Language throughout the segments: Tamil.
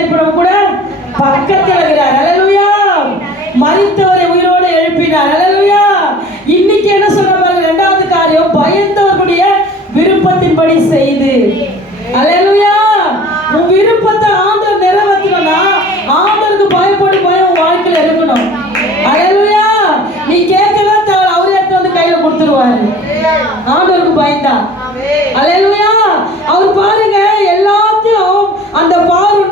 செய்கிறார்? இப்ப நம்ம கூட பக்கத்தில் இருக்கிறார். அல்லேலூயா. மரித்தவரை உயிரோடு எழுப்பினார். அல்லேலூயா. இன்னைக்கு என்ன சொல்ற பாருங்க, இரண்டாவது காரியம், பயந்தவர்களுடைய விருப்பத்தின்படி செய்து. அல்லேலூயா. உன் விருப்பத்தை ஆண்டவர் நிறைவேற்றணும்னா ஆண்டவருக்கு பயப்படும் பயம் வாழ்க்கையில இருக்கணும். அல்லேலூயா. நீ கேட்கவே தேவை, அவரே எடுத்து வந்து கையில கொடுத்துருவாரு. ஆண்டவருக்கு பயந்தா. அல்லேலூயா. அவர் பாருங்க எல்லாத்தையும் அந்த பார்வன்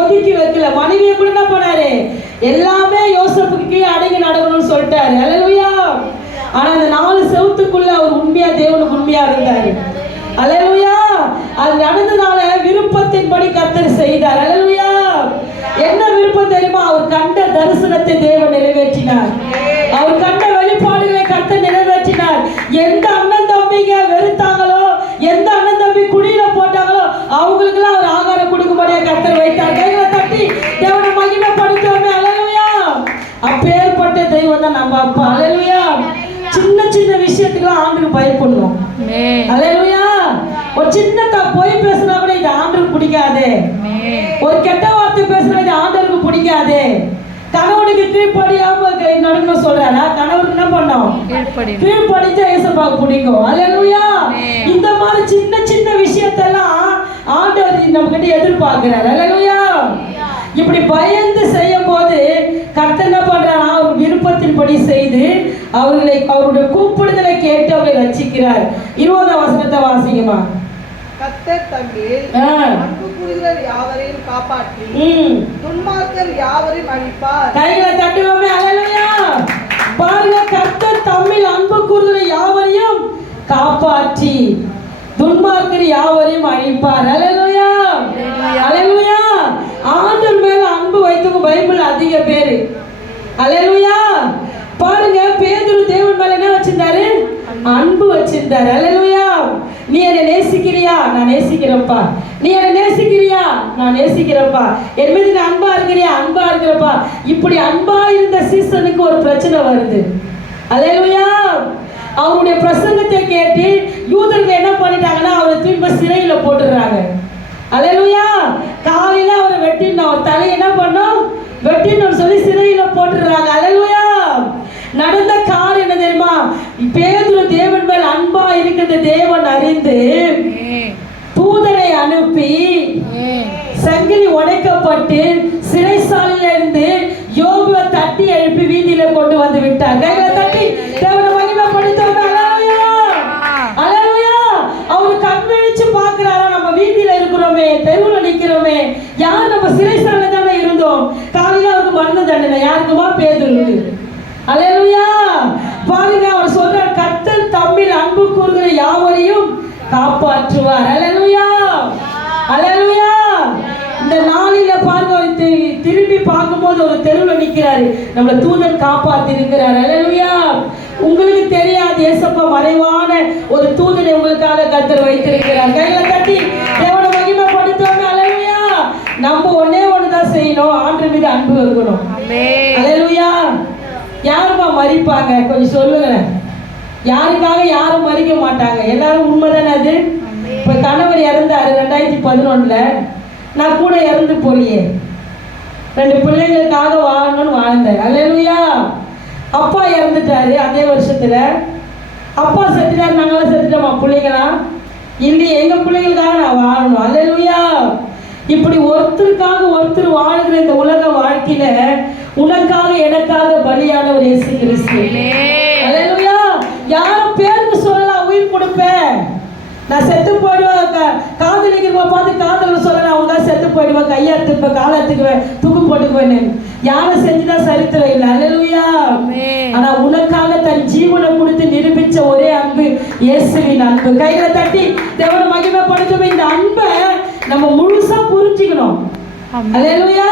ஒதுக்கி வைக்கல. மனைவியை கூட என்ன பண்ணாரு, எல்லாமே யோசேப்புக்கு கீழே அடங்கி நடக்கணும்னு சொல்லிட்டாரு. அல்லேலூயா. ஆனா அந்த 4 செவத்துக்குள்ள அவர் உண்மையா தேவனுக்கு உண்மையா இருந்தாரு. அல்லேலூயா. அது நடந்ததால விருப்பத்தின்படி கர்த்தர் செய்தார். அல்லேலூயா. என்ன விருப்பம் தெரியுமா? அவர் கண்ட தரிசனத்தை தேவன் நிறைவேற்றினார். அவர் கண்ட வெளிப்பாடுகளை கர்த்தர் நிறைவேற்றினார். எந்த அண்ணன் தம்பிங்க வெறுத்தாங்களோ, எந்த அண்ணன் தம்பி குழியில போட்டாங்களோ, அவங்களுக்கெல்லாம் அவர் ஆகாரம் கொடுக்கும்படியா கர்த்தர் வைத்தார். கைகளை தட்டி தேவனை மகிமைப்படுத்துவோமே. அல்லேலூயா. அப்பேற்பட்ட தெய்வம் தான் நம்ம அப்பா. அல்லேலூயா. சின்ன சின்ன விஷயத்துக்குலாம் ஆண்டுக்கு பயப்படணும். அல்லேலூயா. ஒரு சின்ன பொய் பேசினா கூட இது ஆண்டவருக்கு பிடிக்காது. ஒரு கெட்ட வார்த்தை பேசினா இது ஆண்டவருக்கு பிடிக்காது. கணவனுக்கு கீழ்ப்படியாம நடக்கணும் சொல்றாரா? கணவருக்கு என்ன பண்ணோம்? கீழ்ப்படிச்சா ஏசப்பாவுக்கு பிடிக்கும். அல்லேலூயா. இந்த மாதிரி சின்ன சின்ன விஷயத்தெல்லாம் ஆண்டவர் நம்ம கிட்ட எதிர்பார்க்கிறார். அல்லேலூயா. இப்படி பயந்து செய்யும் போது கர்த்தர் என்ன பண்றாரா? அவர் விருப்பத்தின்படி செய்து அவர்களை அவருடைய கூப்பிடுதலை கேட்டு அவர்களை ரட்சிக்கிறார். 20ஆம் வசனத்தை வாசிங்கம்மா. கர்த்தர் தம்மில் அன்பு கூறுகிற யாவரையும் காப்பாற்றி துன்மார்க்கர் யாவரையும் அழிப்பார். கைகளை தட்டுவோமே. அல்லேலூயா. பாருங்க, கர்த்தர் தம்மில் அன்பு கூறுகிற யாவரையும் காப்பாற்றி துன்மார்க்கர் யாவரையும் அழிப்பார். அல்லேலூயா. அல்லேலூயா. ஆண்டவர் மேல அன்பு வைத்தவங்க பைபிள் அதிக பேரு. அல்லேலூயா. பாருங்க, பேதுரு தேவன் மேல என்ன வச்சிருந்தாரு? அன்பு வச்சிருந்தாரு. அல்லேலூயா. நீ என்னை நேசிக்கிறியா? நான் நேசிக்கிறப்பா. நீ என்னை நேசிக்கிறியா? நான் நேசிக்கிறப்பா. என் மீது நீ அன்பா இருக்கிறியா? அன்பா இருக்கிறப்பா. இப்படி அன்பா இருந்த சீசனுக்கு ஒரு பிரச்சனை வருது. அல்லேலூயா. அவருடைய பிரசங்கத்தை கேட்டு யூதர்கள் என்ன பண்ணிட்டாங்கன்னா அவரை திரும்ப சிறையில போட்டுறாங்க. அல்லேலூயா. காலையில அவரை வெட்டினோம், அவர் தலை என்ன பண்ணோம்? வெட்டினோம் சொல்லி சிறையில போட்டுறாங்க. அல்லேலூயா. நடந்த காரியம் என்ன தெரியுமா? பேதுரு தேவன் மேல் அன்பா இருக்கிறது தேவன் அறிந்து தூதரை அனுப்பி சங்கிலி உடைக்கப்பட்டு சிறைசாலையில இருந்து யோபுவை தட்டி எழுப்பி வீதியில கொண்டு வந்து விட்டார். கைகளை தட்டி தேவனை மகிமைப்படுத்துவோம். அல்லேலூயா. அல்லேலூயா. அவரு கண் விழிச்சு பார்க்கிறாரா? நம்ம வீதியில இருக்கிறோமே, தெருவுல நிக்கிறோமே, யார் நம்ம சிறைசாலை தானே இருந்தோம். காலையில அவருக்கு மரண தண்டனை. யாருக்குமா? பேதுருக்கு. அல்லேலூயா. பாருங்க, அவர் சொல்றார், கர்த்தர் தம்மில் அன்பு கூறுகிற யாவரையும் காப்பாற்றுவார். அல்லேலூயா. அல்லேலூயா. இந்த நாளில பாருங்க, திரும்பி பார்க்கும்போது ஒரு தெருவில் நிற்கிறாரு, நம்மளை தூதன் காப்பாத்தி இருக்கிறார். அல்லேலூயா. உங்களுக்கு தெரியாது, ஏசப்பா மறைவான ஒரு தூதனை உங்களுக்காக கர்த்தர் வைத்திருக்கிறார். கையில தட்டி தேவனை மகிமைப்படுத்துவோம். அல்லேலூயா. நம்ம ஒன்னே ஒண்ணுதான் செய்யணும், ஆண்டவர் மீது அன்பு இருக்கணும். அல்லேலூயா. யாருமா மறிப்பாங்க? கொஞ்சம் சொல்லுங்க. யாருக்காக யாரும் மறிக்க மாட்டாங்க. எல்லாரும் உண்மைதானே அது? இப்ப கணவர் இறந்தாரு 2011. நான் கூட இறந்து போறியே, 2 பிள்ளைங்களுக்காக வாழணும்னு வாழ்ந்தேன். அல்லேலூயா. அப்பா இறந்துட்டாரு அதே வருஷத்துல. அப்பா செத்துட்டாரு, நாங்களாம் செத்துட்டோமா? பிள்ளைங்களா இல்லையே. எங்க பிள்ளைங்களுக்காக நான் வாழணும். அல்லேலூயா. இப்படி ஒருத்தருக்காக ஒருத்தர் வாழ்கிற இந்த உலக வாழ்க்கையில உனக்காக எனக்காக பலியானவர் இயேசு கிறிஸ்து. அல்லேலூயா. யாரும் பேருக்கு சொல்லலாம் உயிர் கொடுப்பேன், நான் செத்து போயிடுவேன், காதலிக்கிறவ பார்த்து காதல் சொல்லலாம், அவங்க செத்து போயிடுவேன், கையாத்துப்பேன், காலத்துக்குவேன், தூக்கு போட்டுக்குவேன். யாரும் செஞ்சுதான் சரித்திரம் இல்லை. அல்லேலூயா. ஆனா உனக்காக தன் ஜீவனை கொடுத்து நிரூபிச்ச ஒரே அன்பு இயேசுவின் அன்பு. கைகளை தட்டி தேவனை மகிமைப்படுத்தும். இந்த அன்பை நம்ம முழுசா புரிஞ்சுக்கணும். அல்லேலூயா.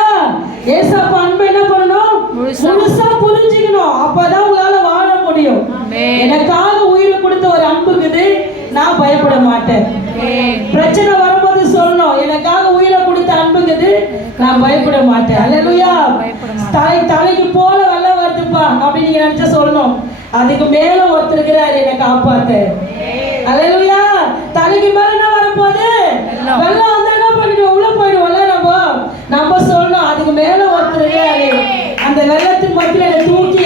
ஏசப்பா அன்பை என்ன பண்ணணும்? முழுசா புரிஞ்சுக்கணும். அப்பதான் உங்களால வாழ முடியும். எனக்காக உயிரை கொடுத்த ஒரு அன்புக்குது, நான் பயப்பட மாட்டேன். பிரச்சனை வரும்போது சொல்லணும், எனக்காக உயிரை கொடுத்த அன்புக்குது, நான் பயப்பட மாட்டேன். அல்லேலூயா. தலைக்கு போல வெள்ளம் வருதுப்பா அப்படின்னு நீங்க நினைச்சா சொல்லணும், அதுக்கு மேல ஒருத்தர் இருக்கிறாரு என்னை காப்பாத்த. அல்லேலூயா. தலைக்கு மேல என்ன வரப்போகுது? வெள்ளம் வந்தா என்ன பண்ணிடுவோம்? உள்ள போயிடுவோம்ல. நம்ம பயத்தின் மத்தியில் என்னை தூக்கி